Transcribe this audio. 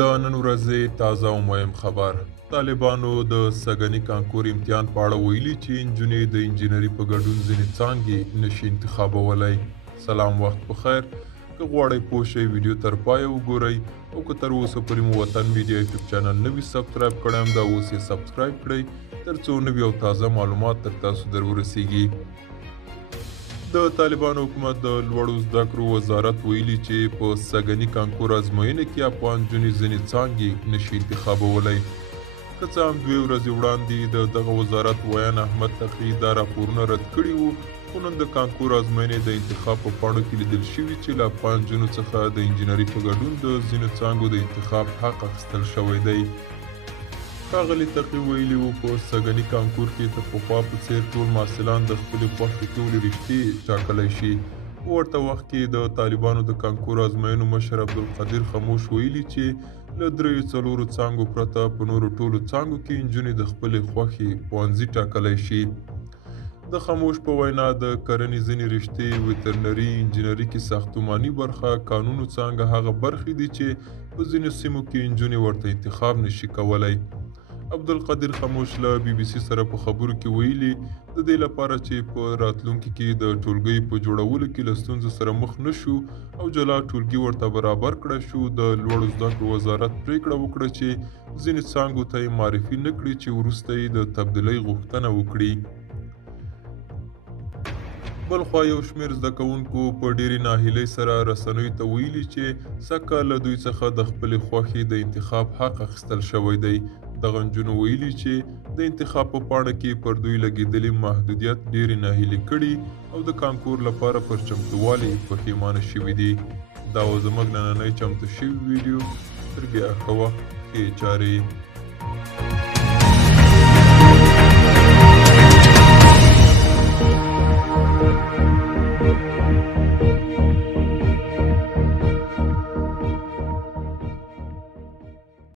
د نن ورځې تازه او مهم خبر. طالبانو د سږني کانکور امتحان په اړه ویلي چې نجونې د انجینري په ګډون ځینې څانګې نشي انتخابولی. سلام، وخت په خیر. که غواړئ پوه شئ ویډیو تر پایه وګورئ او که تر اوسه پورې مو وطن میډیا یوټیوب چینل نه وي سبسکرایب کړی هم دا اوس یې سبسکرایب کړئ تر څو نوي او تازه معلومات تر تاسو در ورسیږي. د طالبانو حکومت د لوړو زده کړو وزارت ویلي چې په سږني کانکور ازموینه کې افغان نجونې ځینې څانګې نشي انتخابولی. که څه هم 2 ورځې وړاندې د دغه وزارت ویان احمد تقي دا راپورونه رد کړي وو، خو نن د کانکور ازموینې د انتخاب په پاڼو کې لیدل شوي چې له افغان نجونو څخه د انجینري په ګډون د ځینو څانګو د انتخاب حق اخیستل شوی دی. ښاغلي تقي ویلي وو په سږني کانکور کې د پخوا په څېر ټول محصلان د خپلې خوښې ټولې رشتې ټاکلی شي. په ورته وخت کې د طالبانو د کانکور ازموینو مشر عبدالقدیر خموش ویلي چې له 3-4 څانګو پرته په نورو ټولو څانګو کې نجونې د خپلې خوښې پوهنځي ټاکلی شي. د خموش په وینا د کرنې ځینې رشتې، ویترنري، انجینري کې ساختماني برخه، قانونو څانګه هغه برخې دي چې په ځینو سیمو کې نجونې ورته انتخاب نشي کولی. عبدالقدیر خموش له BBC سره په خبرو کې ویلي د دې لپاره چې په راتلونکي کې د ټولګي په جوړولو کې له ستونزو سره مخ نشو او جلا ټولګي ورته برابر کړی شو، د لوړو زده کړو وزارت پریکړه وکړه چې ځینې څانګو ته یې معرفي نه کړي چې وروسته یې د تبدیلۍ غوښتنه وکړي. بلخوا یو شمېر زده کوونکو په ډېرې ناهیلۍ سره رسنیو ته ویلي چې سږ له دوی څخه د خپلې خوښې د انتخاب حق اخیستل شوی دی. دغه نجونو ویلي چې د انتخاب په پاڼه کې پر دوی لګېدلي محدودیت ډېرې ناهیلې کړي او د کانکور لپاره پر چمتووالي پښیمانه شوي دي. دا و زموږ نننۍ چمتو شوي ویډیو. تر بیا ښه وخت، ښې چارې.